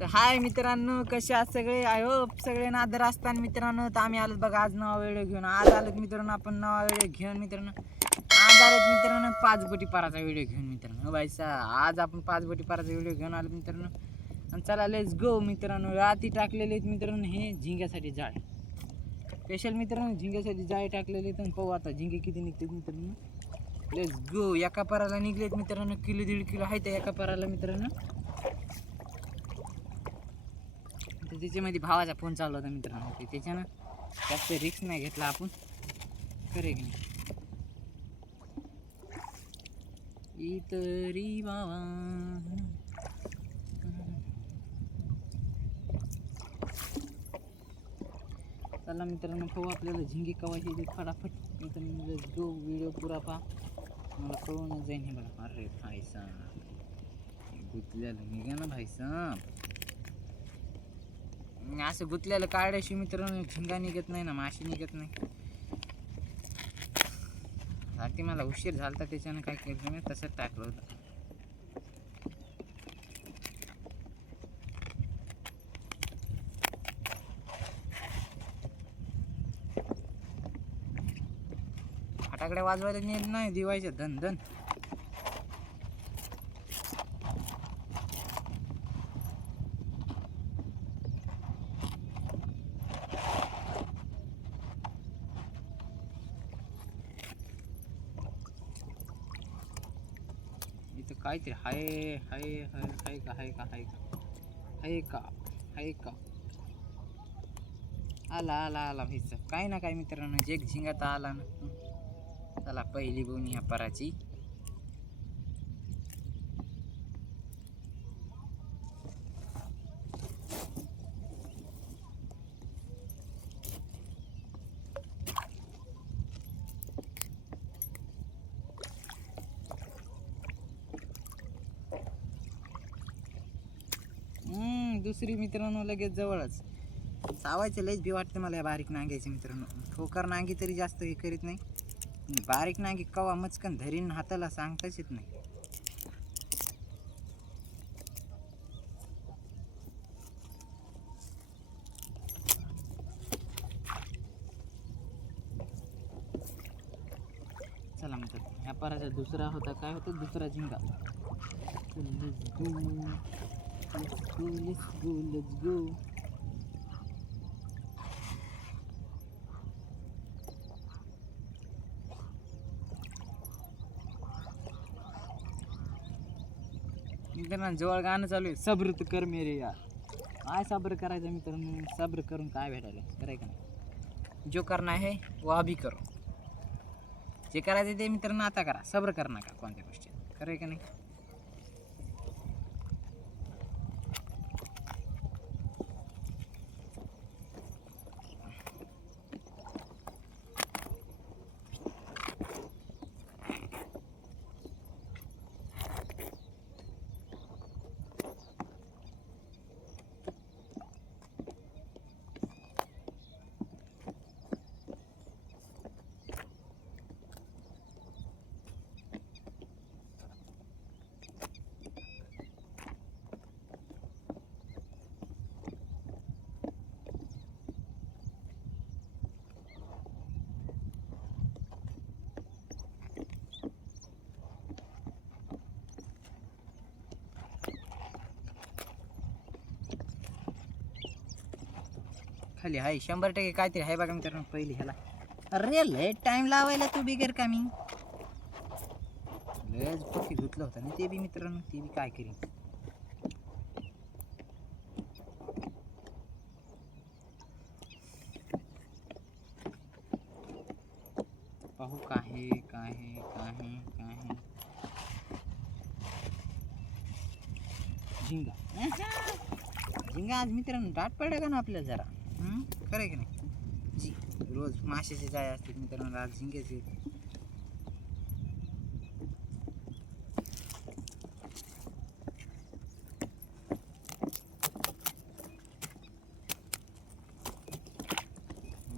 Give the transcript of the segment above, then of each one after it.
तर हाय मित्रांनो, कसे आहात सगळे? आय होप सगळे नादर असताना मित्रांनो. तर आम्ही आलोत बघा आज नवा व्हिडिओ घेऊन. आज आलोत मित्रांनो आपण नवा व्हिडिओ घेऊन मित्रांनो. आज आलोत मित्रांनो 5 बोटी पाराचा व्हिडिओ घेऊन मित्रांनो. भाईसा आज आपण 5 बोटी पाराचा व्हिडिओ घेऊन आलो मित्रांनो. आणि चला लेट्स गो मित्रांनो. राती टाकलेले आहेत मित्रांनो हे झिंग्यासाठी जाळे. स्पेशल मित्रांनो झिंग्यासाठी जाळे टाकलेले आहेत. पाहू आता झिंगे किती निघतात मित्रांनो. Let's go. एका पाराला निघलेत मित्रांनो किलो 1.5 किलो आहे त्या एका पाराला मित्रांनो. त्याच्यामध्ये भावाचा फोन चालू होता मित्रांनो. ते त्याच्यानं जास्त रिस्क नाही घेतला आपण. खरे की नाही इतरी बाबा. चला मित्रांनो पाहू आपल्याला झिंगे कवायची ते फटाफट मित्रांनो. Let's go. व्हिडिओ पुरा पहा मला कळूनच जाईन. हे बघा अरे भाईसा गुतल्याला निघा ना भाईसा. असं गुतल्याला काढायशी मित्रांनो झिंगा निघत नाही ना, माशी निघत नाही. रात्री मला उशीर झाला त्याच्यानं काय केलं मी तसंच टाकलं होतं. फटाकड्या वाजवायला नेत नाही दिवायच्या धन धन. इथं काहीतरी हाय हाय हाय हाय का हाय का हाय का हाय का हाय का. आला आला आला व्हायचं काही ना काय मित्रांनो. एक झिंगा तर आला ना. चला पहिली बोनी ह्या पराची. दुसरी मित्रांनो लगेच जवळच. सावायचं लयच भी वाटते मला या बारीक नांग्याची मित्रांनो. ठोकर नांगी तरी जास्त हे करीत नाही. बारीक नांगी कवा मचकन धरीन हाताला सांगताच येत नाही. चला मित्र ह्या पाराचा दुसरा होता काय होता दुसरा झिंगा. Let's go let's go let's go let's go. मित्रांनो जवळ गाणं चालू आहे सब्र तर कर मेरे यार. काय सब्र करायचं मित्रांनो. सब्र करून काय भेटायला कराय का नाही. जो करना है वो अभी करो. जे करायचं ते मित्रांनो आता करा. सब्र कर नका कोणत्या गोष्टी. कराय का नाही. खाली हाय 100% काहीतरी आहे बघा मित्रांनो. पहिली ह्याला अरे लय टाइम लावायला तू बिगर का मी लयच पक्षी धुतलं होतं ना ते बी मित्रांनो. ते बी काय करीन. पाहू काय काय काय काय झिंगा. झिंगा आज मित्रांनो दाट पडला का ना आपल्याला जरा. खरं की नाही. जी रोज माशाचे जाळे असते मित्रांनो. आज झिंग्याचे.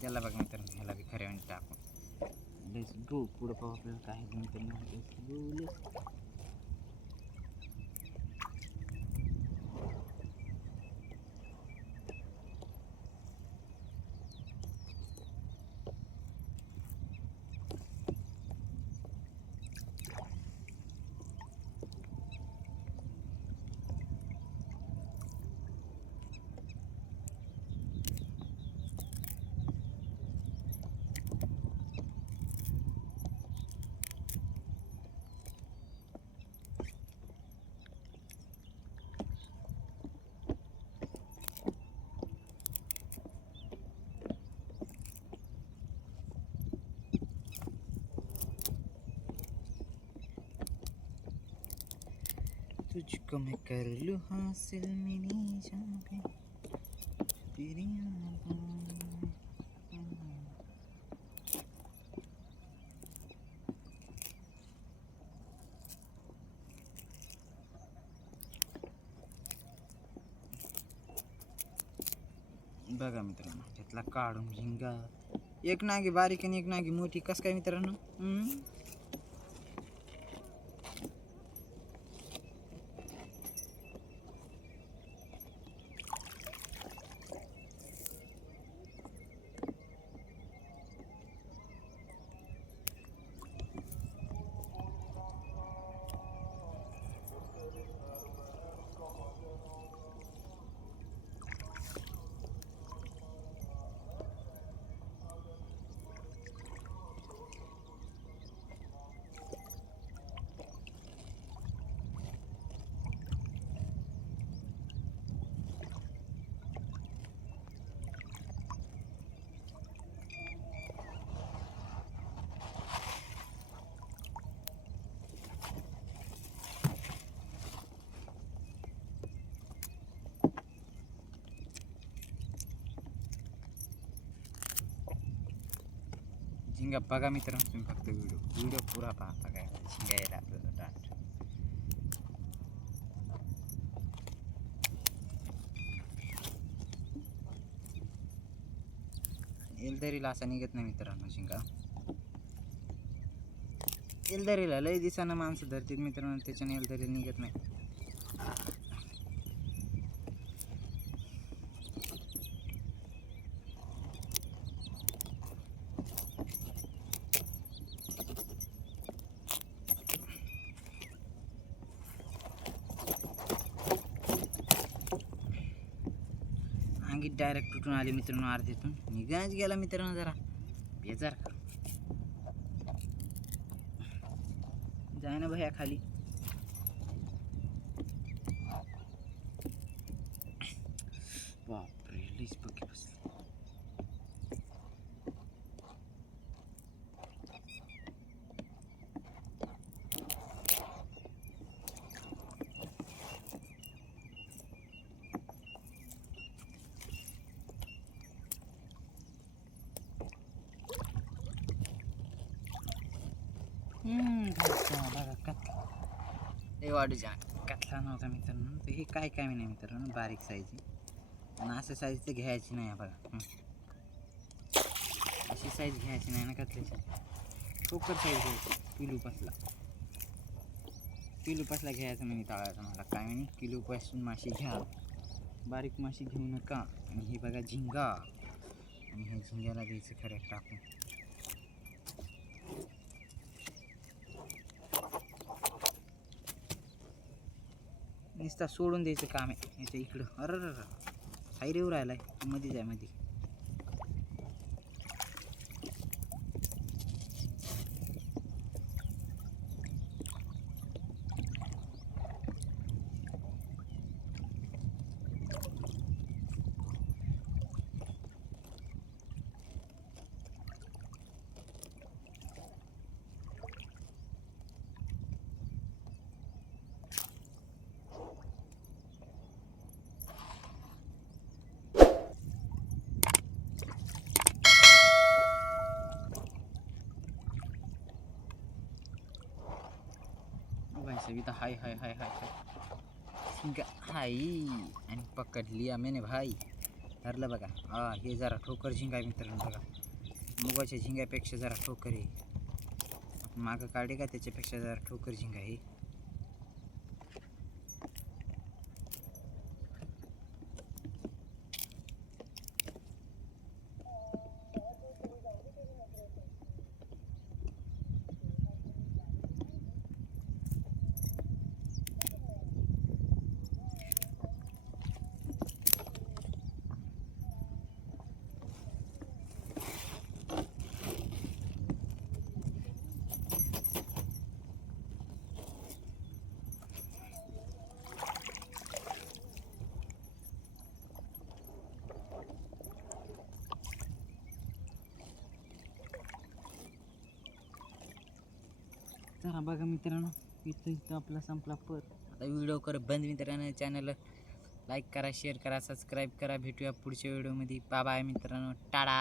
त्याला बघा मित्रांनो ह्याला बी खऱ्या टाकून. Let's go. पुढं पाहू आपल्याला काय मित्रांनो. लेट्स गो लेट्स तुझको मैं कर लूँ हासिल मेरी जान पे तेरी बघा मित्रांनो त्यातला काढून झिंगा एक नागी बारीक आणि एक नागी मोठी कस काय मित्रांनो झिंगा बघा मित्रांनो तुम्ही फक्त व्हिडिओ पुरा पाहता काय झिंगा यायला आपल्याला डाट एलदरीला असा निघत नाही मित्रांनो झिंगा एलदरीला लय दिसानं माणसं धरतील मित्रांनो त्याच्याने एलदरीला निघत नाही अंगी डायरेक्ट तुटून आले मित्रांनो अर्ध्यातून निघाच गेला मित्रांनो जरा बेजार का जाय ना भैया खाली बापरे लईच पक्की बसली बघा कतला हे वाढूच्या कतला नव्हता मित्रांनो तर हे काय काय नाही मित्रांनो बारीक साईज आणि असं साईज तर घ्यायची नाही बघा अशी साईज घ्यायची नाही ना कतल्याची ठोकर साईज घ्यायची किलोपासला घ्यायचं म्हणे टाळायचं मला काय म्हणे किलोपासून माशी घ्या बारीक माशी घेऊ नका आणि हे बघा झिंगा आणि ह्या झिंग्याला द्यायचं खऱ्यात टाकून नुसता सोडून द्यायचं काम आहे याच्या इकडं अरे हायरेवर राहिलाय मध्ये जाय मध्ये सविता हाय हाय हाय हाय हाय हाय आणि पकडली आम्ही भाई धरलं बघा हे जरा ठोकर झिंगा आहे मित्रांनो बघा मुगाच्या झिंग्यापेक्षा जरा ठोकर आहे मागं काढे का त्याच्यापेक्षा जरा ठोकर झिंगा आहे जरा बघा मित्रांनो इथं आपला संपला पर आता व्हिडिओ कर बंद मित्रांनो. चॅनलला लाईक करा, शेअर करा, सबस्क्राईब करा. भेटूया पुढच्या व्हिडिओमध्ये. बाय बाय मित्रांनो, टाटा.